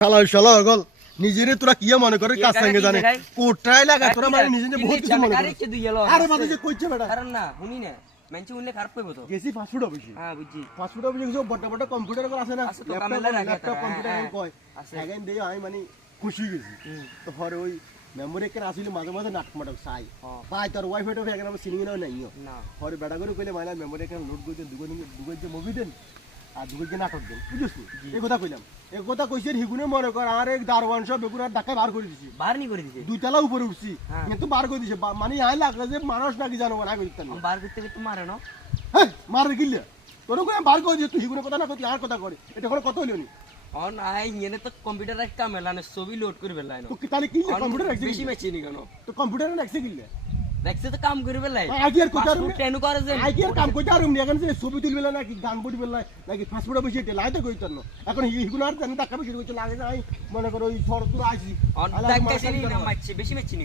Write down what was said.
শালা শালা গল নিজেরে তোরা কি মনে করে কাজ সঙ্গে জানে কোটাই লাগা তোরা মানে নিজে বহুত কিছু মনে করে আরে মাঝে যে কইছে বেটা কারণ না শুনি না মেনচি উনলে খারাপ কইবো তো গেছি ফাস্টফুড অফিসে হ্যাঁ বুঝছি ফাস্টফুড অফিসে কিছু বড় বড় কম্পিউটার গুলো আছে না আছে তো কামেলা রাখে ল্যাপটপ কম্পিউটার হ্যাঁ, কয় আছে। সেকেন্ড দেই আমি মানে খুশি গেছি তো পরে ওই মেমোরি কেন আসলে মাঝে মাঝে নাটক চাই হ্যাঁ। ভাই তোর ওয়াইফাই তো এখানে আমার সিলিং নাও নাইও না পরে বেটা করে কইলে মাইলা মেমোরি কেন লোড করতে দুগো যে মুভি দেন আর দুগো যে নাটক দেন বুঝছিস এই কথা কইলাম এই কথা কইছে হিগুনে মনে কর আর এক দারওয়ান সব বেগুনার ঢাকা বার করে দিছি বার নি করে দিছে দুই তলা উপরে উঠছি হ্যাঁ। কিন্তু বার করে দিছে মানে আই লাগে যে মানুষ নাকি জানো না কইতে না বার করতে করতে মারে না হ্যাঁ মার গিলে তোর কই বার করে দিছিস তুই হিগুনে কথা না কইতি আর কথা করে এটা কোনো কথা হইলো নি অন আই ইয়েনে তো কম্পিউটার একটা মেলানে ছবি লোড করে বেলাই না তো কি তাহলে কি কম্পিউটার রাখছিস বেশি মেচি নি কেন তো কম্পিউটার রাখছিস গিলে দেখছে তো কাম করে বেলাই আগে আর কথা ট্রেন করে যে আগে আর কাম কইতে আরম নি এখন যে ছবি তুলবে নাকি গান বডি বেলা নাকি ফাস্টফুড বসে এটা লাইতে কইতার না এখন হিগুনে আর জানি টাকা বেশি কইতে লাগে না মনে করো ওই সর তোরা আইছি অন দেখতেছি না মারছে বেশি মেচি নি